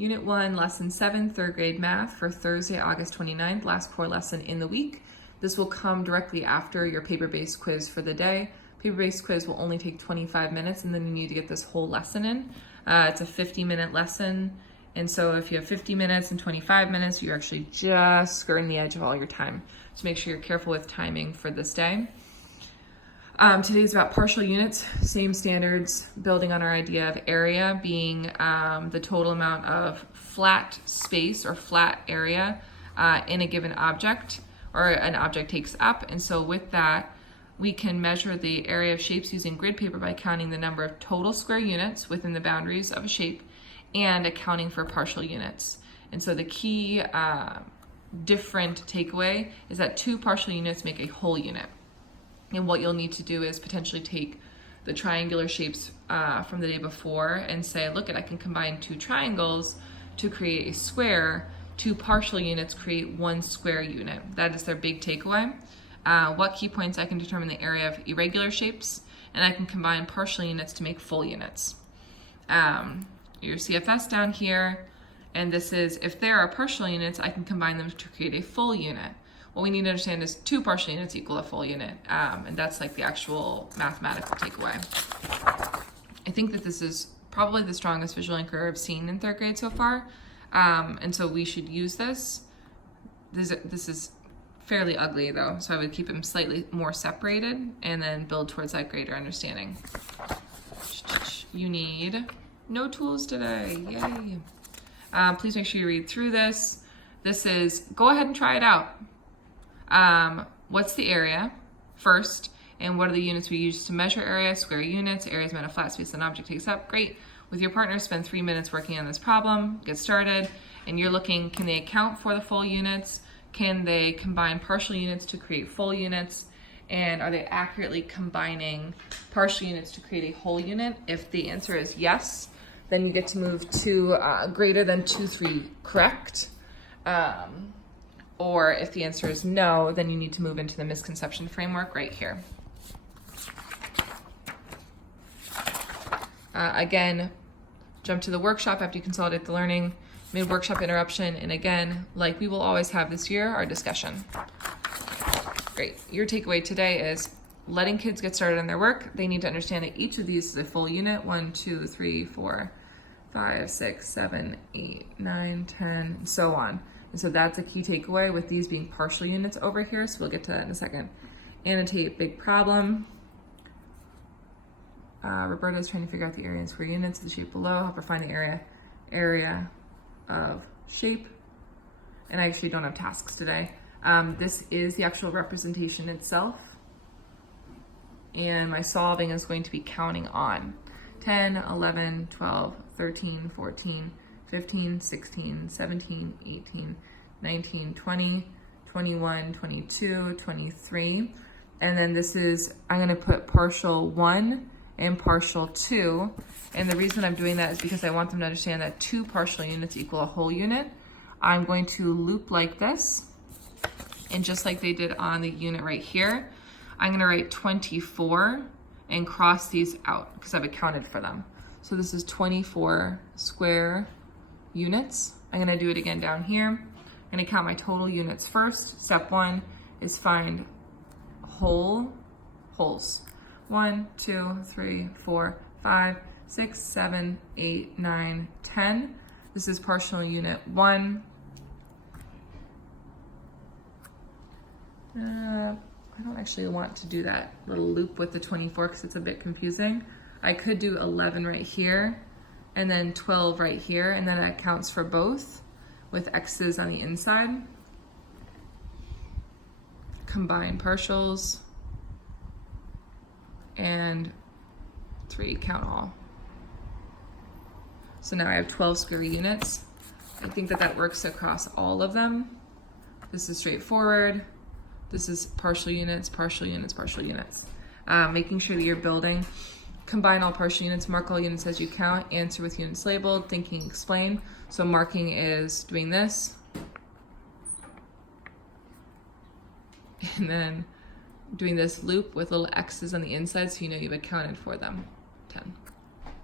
Unit 1, Lesson 7, 3rd grade math for Thursday, August 29th, last core lesson in the week. This will come directly after your paper-based quiz for the day. Paper-based quiz will only take 25 minutes and then you need to get this whole lesson in. It's a 50-minute lesson, and so if you have 50 minutes and 25 minutes, you're actually just skirting the edge of all your time. So make sure you're careful with timing for this day. Today is about partial units, same standards, building on our idea of area being the total amount of flat space or flat area in a given object or an object takes up. And so with that, we can measure the area of shapes using grid paper by counting the number of total square units within the boundaries of a shape and accounting for partial units. And so the key different takeaway is that 2 partial units make a whole unit. And what you'll need to do is potentially take the triangular shapes from the day before and say, look, I can combine 2 triangles to create a square. 2 partial units create 1 square unit. That is their big takeaway. What key points? I can determine the area of irregular shapes, and I can combine partial units to make full units. Your CFS down here, and this is if there are partial units, I can combine them to create a full unit. What we need to understand is 2 partial units equal a full unit, and that's like the actual mathematical takeaway. I think that this is probably the strongest visual anchor I've seen in 3rd grade so far, and so we should use this. This is fairly ugly though, so I would keep them slightly more separated and then build towards that greater understanding. You need no tools today, yay. Please make sure you read through this. This is, go ahead and try it out. What's the area first, and what are the units we use to measure area? Square units. Area is meant a flat space an object takes up. Great. With your partner, spend 3 minutes working on this problem. Get started, and you're looking, can they account for the full units? Can they combine partial units to create full units? And are they accurately combining partial units to create a whole unit? If the answer is yes, then you get to move to greater than 2, 3 correct. Or if the answer is no, then you need to move into the misconception framework right here. Again, jump to the workshop after you consolidate the learning, mid-workshop interruption, and again, like we will always have this year, our discussion. Great. Your takeaway today is letting kids get started on their work. They need to understand that each of these is a full unit. 1, 2, 3, 4, 5, 6, 7, 8, 9, 10, and so on. And so that's a key takeaway with these being partial units over here. So we'll get to that in a second. Annotate big problem. Roberta is trying to figure out the area and square units of the shape below. Help her find the area of shape. And I actually don't have tasks today. This is the actual representation itself. And my solving is going to be counting on 10, 11, 12, 13, 14, 15, 16, 17, 18, 19, 20, 21, 22, 23. And then this is, I'm gonna put partial 1 and partial 2. And the reason I'm doing that is because I want them to understand that 2 partial units equal a whole unit. I'm going to loop like this. And just like they did on the unit right here, I'm gonna write 24 and cross these out because I've accounted for them. So this is 24 square units. I'm gonna do it again down here. I'm gonna count my total units first. Step 1 is find holes. 1, 2, 3, 4, 5, 6, 7, 8, 9, 10. This is partial unit 1. I don't actually want to do that little loop with the 24 because it's a bit confusing. I could do 11 right here and then 12 right here, and then that counts for both with X's on the inside. Combine partials and 3 count all. So now I have 12 square units. I think that works across all of them. This is straightforward. This is partial units, partial units, partial units. Making sure that you're building. Combine all partial units, mark all units as you count, answer with units labeled, thinking, explain. So marking is doing this. And then doing this loop with little X's on the inside so you know you've accounted for them. 10.